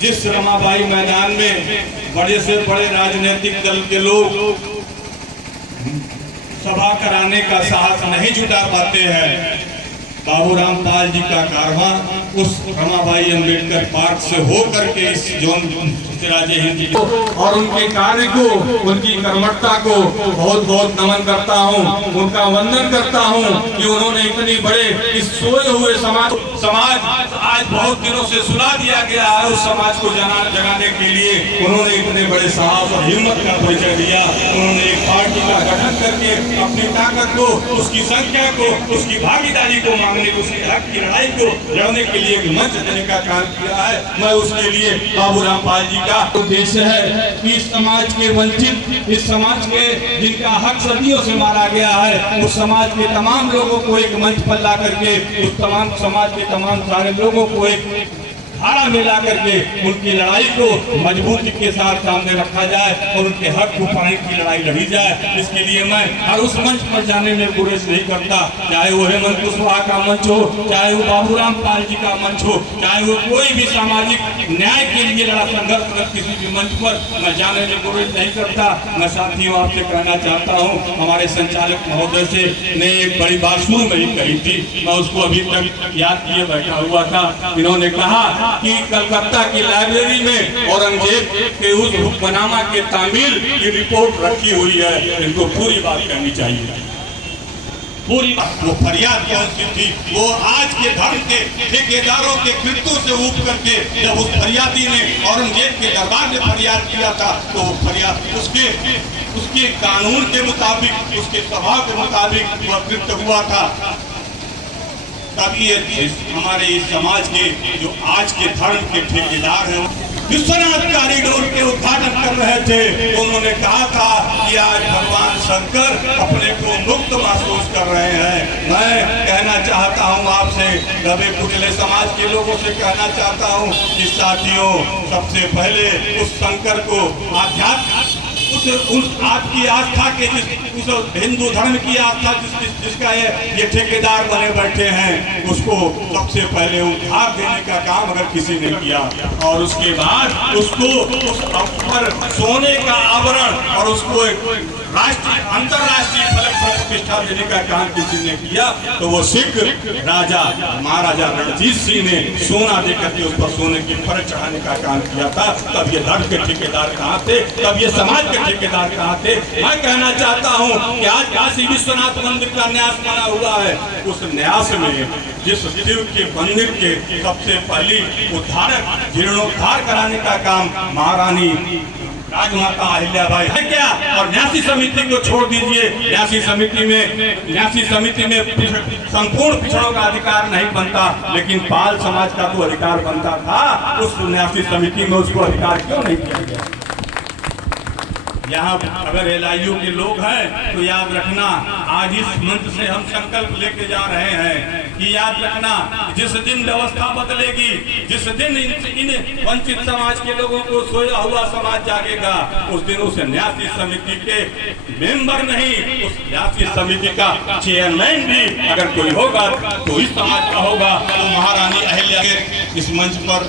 जिस रमाबाई मैदान में बड़े से बड़े राजनीतिक दल के लोग सभा कराने का साहस नहीं जुटा पाते हैं, बाबूराम पाल जी का कारवां उस रमाबाई अंबेडकर पार्क से होकर के इस जोन राज्य हिंद और उनके कार्य को, उनकी कर्मठता को बहुत बहुत नमन करता हूं, उनका वंदन करता हूं कि उन्होंने इतनी बड़े इस सोए हुए समाज आज बहुत दिनों से सुला दिया गया है, उस समाज को जगाने के लिए उन्होंने इतने बड़े साहस और हिम्मत का परिचय दिया। उन्होंने एक पार्टी का गठन करके अपनी ताकत को, उसकी संख्या को, उसकी भागीदारी को मांगने, उसके हक की लड़ाई को लड़ने के लिए एक मंच देने का काम किया है। मैं उसके लिए बाबूराम पाल जी का उद्देश्य है कि इस समाज के वंचित, इस समाज के जिनका हक सदियों से मारा गया है, उस समाज के तमाम लोगों को एक मंच पर ला करके, उस तमाम समाज के तमाम सारे लोगों को एक धारा में ला करके उनकी लड़ाई को मजबूती के साथ सामने रखा जाए और उनके हक को पाने की लड़ाई लड़ी जाए। इसके लिए मैं हर उस मंच पर जाने में गुरेज नहीं करता, चाहे वो हेमंत कुशवाहा का मंच हो, चाहे वो बाबूराम पाल जी का मंच हो, चाहे वो कोई भी सामाजिक न्याय के लिए लड़ा संघर्ष किसी भी मंच पर मैं जाने में गुरेज नहीं करता। मैं साथियों आपसे कहना चाहता हूँ, हमारे संचालक महोदय से ने एक बड़ी बात शुरू में ही कही थी, मैं उसको अभी तक याद किए बैठा हुआ था। इन्होंने कहा कि कलकत्ता की लाइब्रेरी में औरंगजेब के उस हुक्मनामा के तामील की रिपोर्ट रखी हुई है, इनको पूरी बात कहनी चाहिए, पूरी बात। वो फरियाद कौन सी थी? वो आज के धर्म के ठेकेदारों के कृत्यों से ऊब करके जब उस फरियादी ने औरंगजेब के दरबार में फरियाद किया था, तो वो फरियाद उसके कानून के मुताबिक, उसके स्वभाव के मुताबिक वह कृत्य हुआ था। तभी हमारे इस समाज के जो आज के धर्म के ठेकेदार हैं, विश्वनाथ कॉरिडोर के उद्घाटन कर रहे थे, तो उन्होंने कहा था कि आज भगवान शंकर अपने को मुक्त महसूस कर रहे हैं। मैं कहना चाहता हूं आपसे, दबे कुचले समाज के लोगों से कहना चाहता हूं कि साथियों, सबसे पहले उस शंकर को आध्यात्म, उस आपकी आस्था के उस हिंदू धर्म की आस्था जिसका ये ठेकेदार बने बैठे हैं, उसको सबसे पहले उद्धार देने का काम अगर किसी ने किया और उसके बाद उसको उस पर सोने का आवरण और उसको एक राष्ट्रीय अंतरराष्ट्रीय फलक प्रतिष्ठा देने का काम किसी ने किया, तो वो सिख राजा महाराजा रणजीत सिंह ने सोना देकर के उस पर सोने की फलक चढ़ाने का काम किया था। तब ये धर्म के ठेकेदार कहाँ थे? तब ये समाज के ठेकेदार कहाँ थे? मैं कहना चाहता हूँ कि आज काशी विश्वनाथ मंदिर का न्यास बना हुआ है, उस न्यास में जिस शिव के मंदिर के सबसे पहली उद्धारक जीर्णोद्धार कराने का काम महारानी राजमाता अहिल्याबाई है क्या? और न्यासी समिति को छोड़ दीजिए, न्यासी समिति में संपूर्ण पिछड़ों का अधिकार नहीं बनता, लेकिन पाल समाज का तो अधिकार बनता था। उस न्यासी समिति में उसको अधिकार क्यों नहीं दिया गया? यहाँ अगर LIU के लोग हैं तो याद रखना, आज इस मंच से हम संकल्प लेके जा रहे हैं कि याद रखना, जिस दिन व्यवस्था बदलेगी, जिस दिन इन वंचित समाज के लोगों को सोया हुआ समाज जागेगा, उस दिन उस न्यासी समिति के मेंबर नहीं, उस न्यासी समिति का चेयरमैन भी अगर कोई होगा तो इस समाज का होगा। तो महारानी अहिल्या इस मंच पर